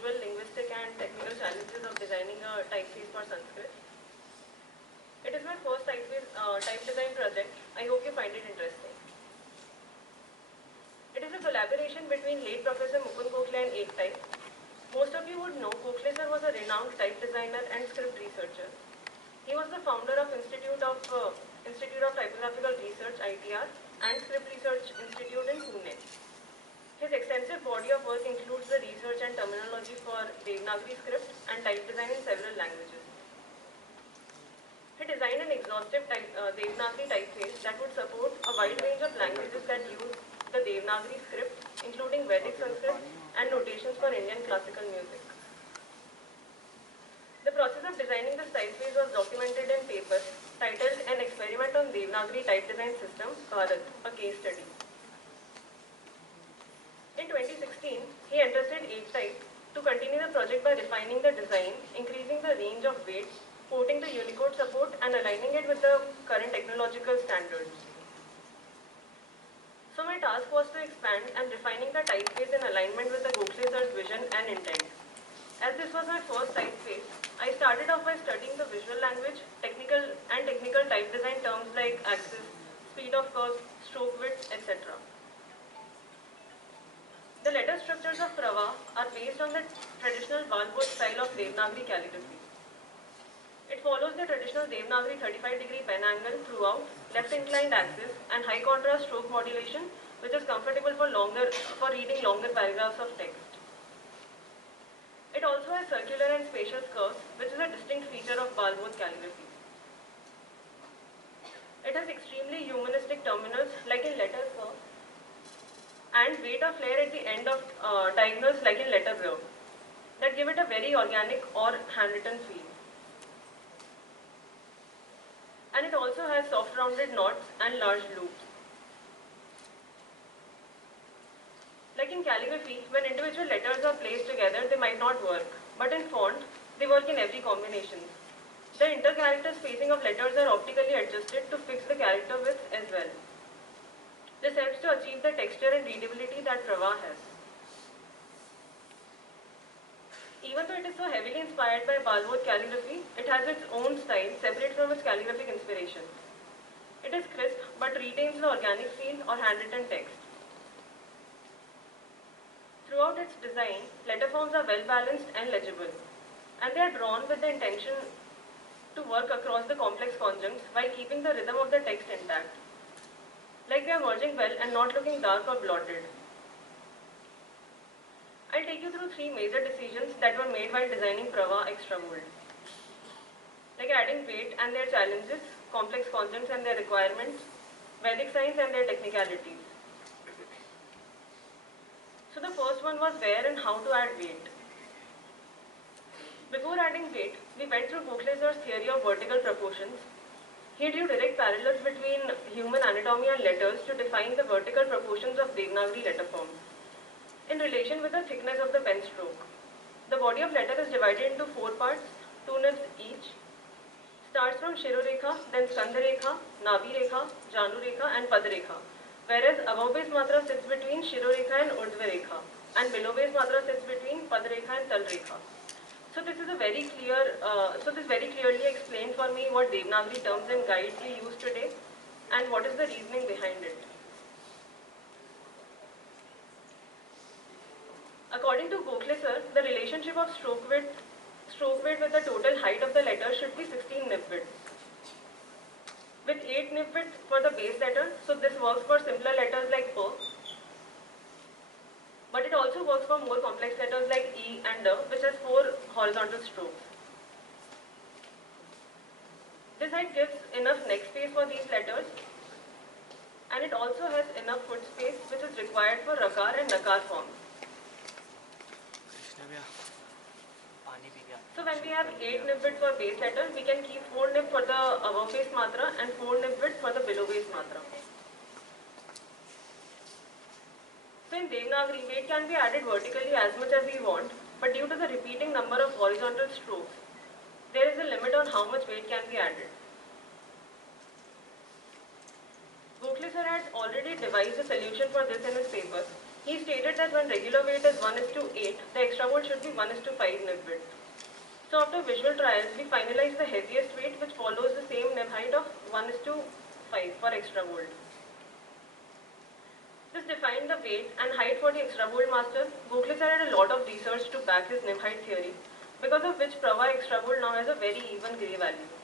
visual, linguistic and technical challenges of designing a typeface for Sanskrit. It is my first type design project. I hope you find it interesting. It is a collaboration between late Professor Mukund Gokhale and 8type. Most of you would know Gokhale sir was a renowned type designer and script researcher. He was the founder of Institute of Typographical Research (ITR) and Script Research Institute in Pune. His extensive body of work includes the research and terminology for Devnagari script and type design in several languages. He designed an exhaustive Devnagari typeface that would support a wide range of languages that use the Devnagari script, including Vedic Sanskrit and notations for Indian classical music. The process of designing this typeface was documented in paper titled An Experiment on Devnagari Type Design System, Bharat, a case study. In 2016, he entrusted 8type to continue the project by refining the design, increasing the range of weights, porting the Unicode support and aligning it with the current technological standards. So my task was to expand and refining the typeface in alignment with the Gokhale sir's vision and intent. As this was my first typeface, I started off by studying the visual language, technical type design terms like axis, speed of curves, stroke width, etc. The letter structures of Prava are based on the traditional Balbot style of Devnagari calligraphy. It follows the traditional Devnagari 35-degree pen angle throughout, left inclined axis and high contrast stroke modulation, which is comfortable for reading longer paragraphs of text. It also has circular and spacious curves, which is a distinct feature of Balbot calligraphy. It has extremely humanistic terminals like in letter S, and weight of flare at the end of diagonals like in letter R, that give it a very organic or handwritten feel. And it also has soft rounded knots and large loops. Like in calligraphy, when individual letters are placed together, they might not work, but in font, they work in every combination. The inter-character spacing of letters are optically adjusted to fix the character width as well. This helps to achieve the texture and readability that Prava has. Even though it is so heavily inspired by Balbot calligraphy, it has its own style separate from its calligraphic inspiration. It is crisp but retains the organic feel or handwritten text. Throughout its design, letter forms are well balanced and legible, and they are drawn with the intention to work across the complex conjuncts while keeping the rhythm of the text intact. Like they are merging well and not looking dark or blotted. I'll take you through 3 major decisions that were made while designing Prava Extra Bold. Like adding weight and their challenges, complex conjuncts and their requirements, Vedic signs and their technicalities. So the first one was where and how to add weight. Before adding weight, we went through Gokhale sir's theory of vertical proportions. He drew direct parallels between human anatomy and letters to define the vertical proportions of Devnagari letter forms in relation with the thickness of the pen stroke. The body of letter is divided into 4 parts, 2 nibs each. Starts from Shirorekha, then Skandharekha, Nabirekha, Janurekha and Padrekha, whereas above base matra sits between Shirorekha and Urdhvarekha, and below base matra sits between Padrekha and Talrekha. So this very clearly explained for me what Devnagari terms and guides we use today and what is the reasoning behind it. According to Gokhale sir, the relationship of stroke width with the total height of the letter should be 16 nib width. With 8 nib width for the base letter, so this works for simpler letters like P. But it also works for more complex letters like E and D, which has 4 horizontal strokes. This height gives enough neck space for these letters, and it also has enough foot space which is required for Rakar and Nakar forms. So when we have 8 nib width for base letter, we can keep 4 nib for the above base matra and 4 nib width for the below base matra. So in Devnagari, weight can be added vertically as much as we want, but due to the repeating number of horizontal strokes, there is a limit on how much weight can be added. Gokhale sir had already devised a solution for this in his paper. He He stated that when regular weight is 1:8, the extra volt should be 1:5 nib width. So after visual trials, we finalized the heaviest weight which follows the same nib height of 1:5 for extra volt. This defined the weight and height for the extra volt master. Gokhale sir had a lot of research to back his nib height theory, because of which Prava extra volt now has a very even grey value.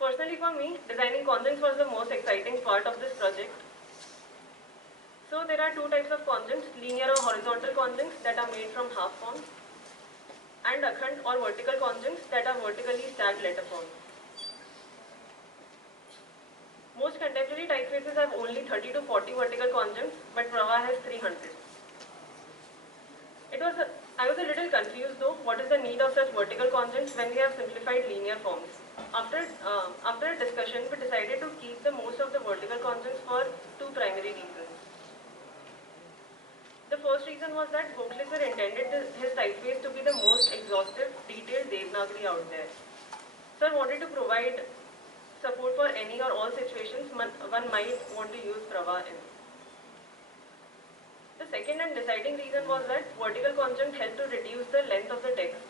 Personally for me, designing conjuncts was the most exciting part of this project. So there are two types of conjuncts, linear or horizontal conjuncts that are made from half forms, and akhand or vertical conjuncts that are vertically stacked letter forms. Most contemporary typefaces have only 30 to 40 vertical conjuncts, but Prava has 300. I was a little confused though, what is the need of such vertical conjuncts when we have simplified linear forms. After a discussion, we decided to keep the most of the vertical conjuncts for two primary reasons. The first reason was that Gokhale sir intended his typeface to be the most exhaustive, detailed Devnagari out there. Sir wanted to provide support for any or all situations one might want to use Prava in. The second and deciding reason was that vertical conjunct helped to reduce the length of the text.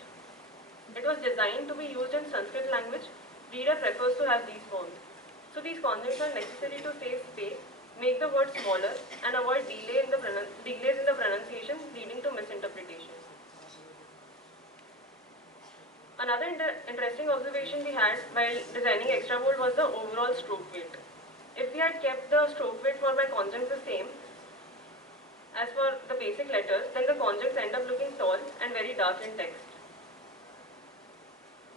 It was designed to be used in Sanskrit language. Reader prefers to have these forms. So these conjuncts are necessary to save space, make the word smaller, and avoid delays in the pronunciation leading to misinterpretation. Another interesting observation we had while designing extra bold was the overall stroke weight. If we had kept the stroke weight for my conjuncts the same as for the basic letters, then the conjuncts end up looking tall and very dark in text.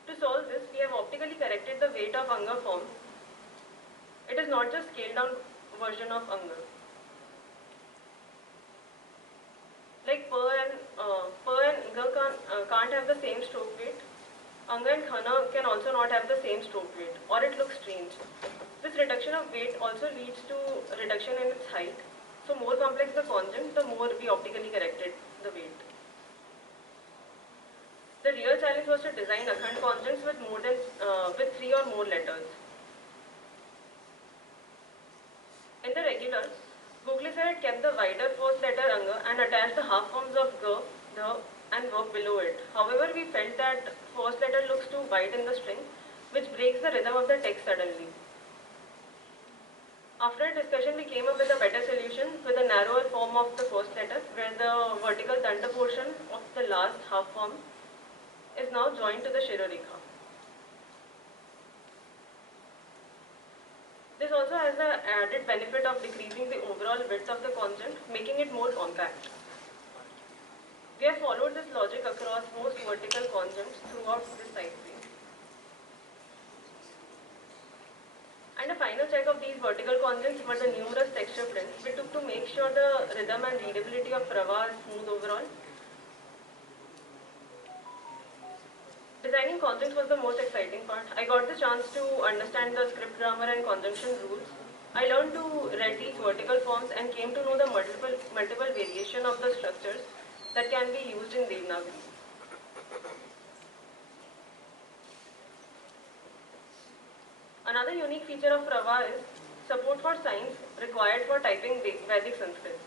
To solve this, we have optically corrected the weight of Anga form. It is not just scaled down version of Anga. Like Pa and Iga can't have the same stroke weight. Anga and Khana can also not have the same stroke weight, or it looks strange. This reduction of weight also leads to reduction in its height. So more complex the conjunct, the more we optically corrected the weight. The real challenge was to design akhand conjuncts with 3 or more letters. In the regular, Gokhale sir had kept the wider first letter anga and attached the half forms of g, the and verb below it. However, we felt that first letter looks too wide in the string, which breaks the rhythm of the text suddenly. After a discussion, we came up with a better solution with a narrower form of the first letter, where the vertical danda portion of the last half form is now joined to the Shirorekha. This also has the added benefit of decreasing the overall width of the conjunct, making it more compact. We have followed this logic across most vertical conjuncts throughout this typeface. And a final check of these vertical conjuncts were the numerous texture prints we took to make sure the rhythm and readability of Prava is smooth overall. Designing conjuncts was the most exciting part. I got the chance to understand the script grammar and conjunction rules. I learned to read these vertical forms and came to know the multiple variation of the structures that can be used in Devnagari. Another unique feature of Prava is support for signs required for typing Vedic Sanskrit.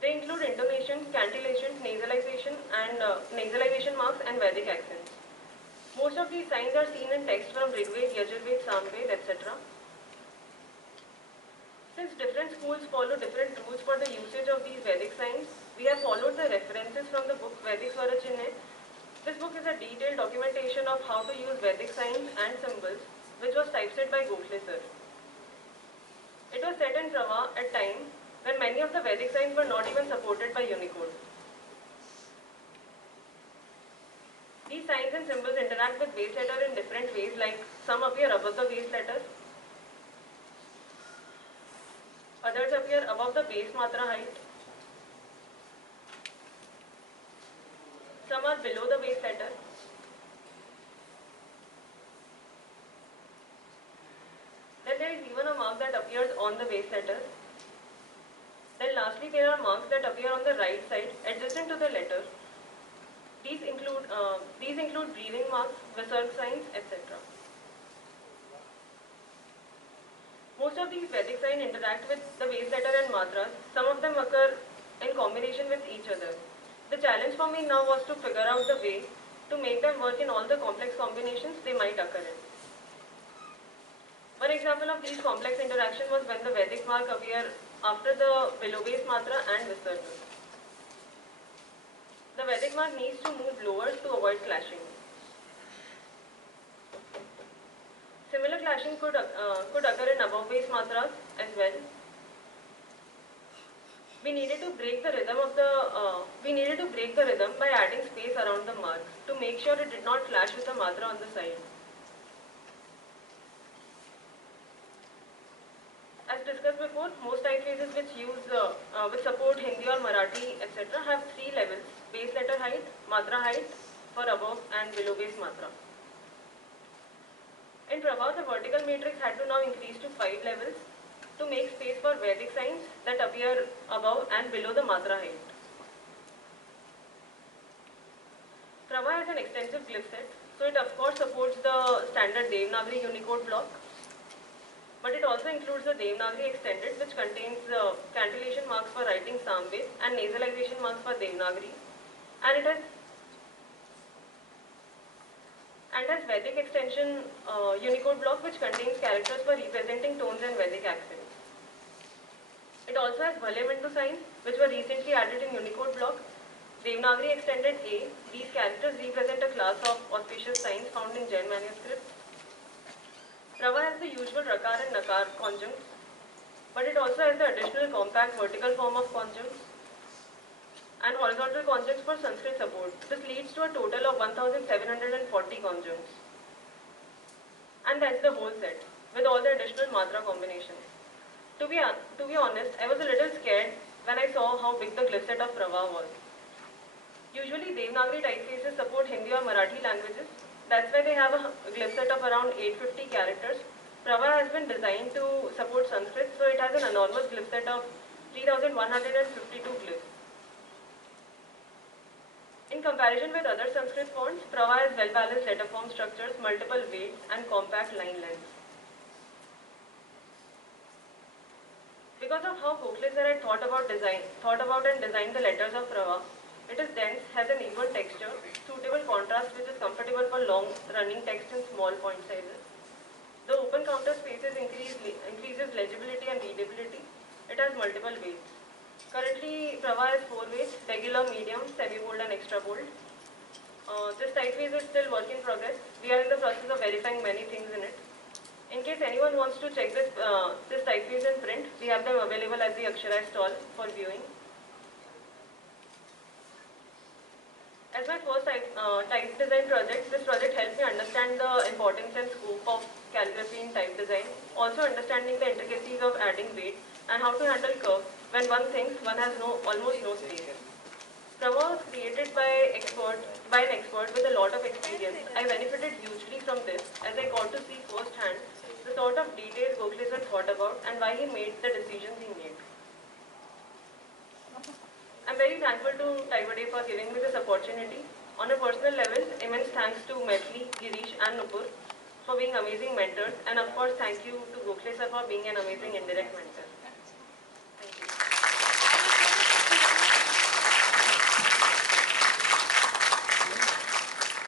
They include intonation, cantillation, nasalization marks and Vedic accents. Most of these signs are seen in text from Rigved, Yajurved, Samved, etc. Since different schools follow different rules for the usage of these Vedic signs, we have followed the references from the book Vedic Swarachinne. This book is a detailed documentation of how to use Vedic signs and symbols, which was typeset by Gokhale sir. It was set in Prava at time when many of the Vedic signs were not even supported by Unicode. These signs and symbols interact with base letter in different ways, like some appear above the base letter, others appear above the base matra height, some are below the base letter. Then there is even a mark that appears on the base letter. Then lastly, there are marks that appear on the right side adjacent to the letter. These include breathing marks, visarg signs, etc. of these Vedic signs interact with the base letter and matras. Some of them occur in combination with each other. The challenge for me now was to figure out the way to make them work in all the complex combinations they might occur in. One example of these complex interaction was when the Vedic mark appear after the below base matra and visarga. The Vedic mark needs to move lower to avoid clashing. Similar clashing could occur in above base matras as well. We needed to break the rhythm by adding space around the mark to make sure it did not clash with the matra on the side. As discussed before, most typefaces which support Hindi or Marathi, etc. have 3 levels: base letter height, matra height for above and below base matra. In Prabha, the vertical matrix had to now increase to 5 levels to make space for Vedic signs that appear above and below the matra height. Prabha has an extensive glyph set, so it of course supports the standard Devnagari Unicode block. But it also includes the Devnagari extended, which contains cantillation marks for writing Samved and nasalization marks for Devnagari. And it has Vedic extension Unicode block, which contains characters for representing tones and Vedic accents. It also has Bhale signs, which were recently added in Unicode block. Devnagari extended A. These characters represent a class of auspicious signs found in Jain manuscripts. Prava has the usual rakar and nakar conjuncts, but it also has the additional compact vertical form of conjuncts and horizontal conjuncts for Sanskrit support. This leads to a total of 1740 conjuncts. And that's the whole set, with all the additional matra combinations. To be honest, I was a little scared when I saw how big the glyph set of Prava was. Usually Devnagari typefaces support Hindi or Marathi languages. That's why they have a glyph set of around 850 characters. Prava has been designed to support Sanskrit, so it has an enormous glyph set of 3152 glyphs. In comparison with other Sanskrit fonts, Prava has well-balanced letter form structures, multiple weights, and compact line lengths. Because of how Kothari had thought about and designed the letters of Prava, it is dense, has an even texture, suitable contrast which is comfortable for long running text in small point sizes. The open counter spaces increases legibility and readability. It has multiple weights. Currently, Prava has 4 weights: regular, medium, semi-bold and extra bold. This typeface is still work in progress. We are in the process of verifying many things in it. In case anyone wants to check this typeface in print, we have them available at the Akshara stall for viewing. As my first type design project, this project helped me understand the importance and scope of calligraphy in type design, also understanding the intricacies of adding weight and how to handle curves when one thinks one has almost no space. Prava was created by an expert with a lot of experience. I benefited hugely from this as I got to see firsthand the sort of details Gokhale sir thought about and why he made the decisions he made. I'm very thankful to Typeface for giving me this opportunity. On a personal level, immense thanks to Maithili, Girish and Nupur for being amazing mentors, and of course thank you to Gokhale sir for being an amazing indirect mentor.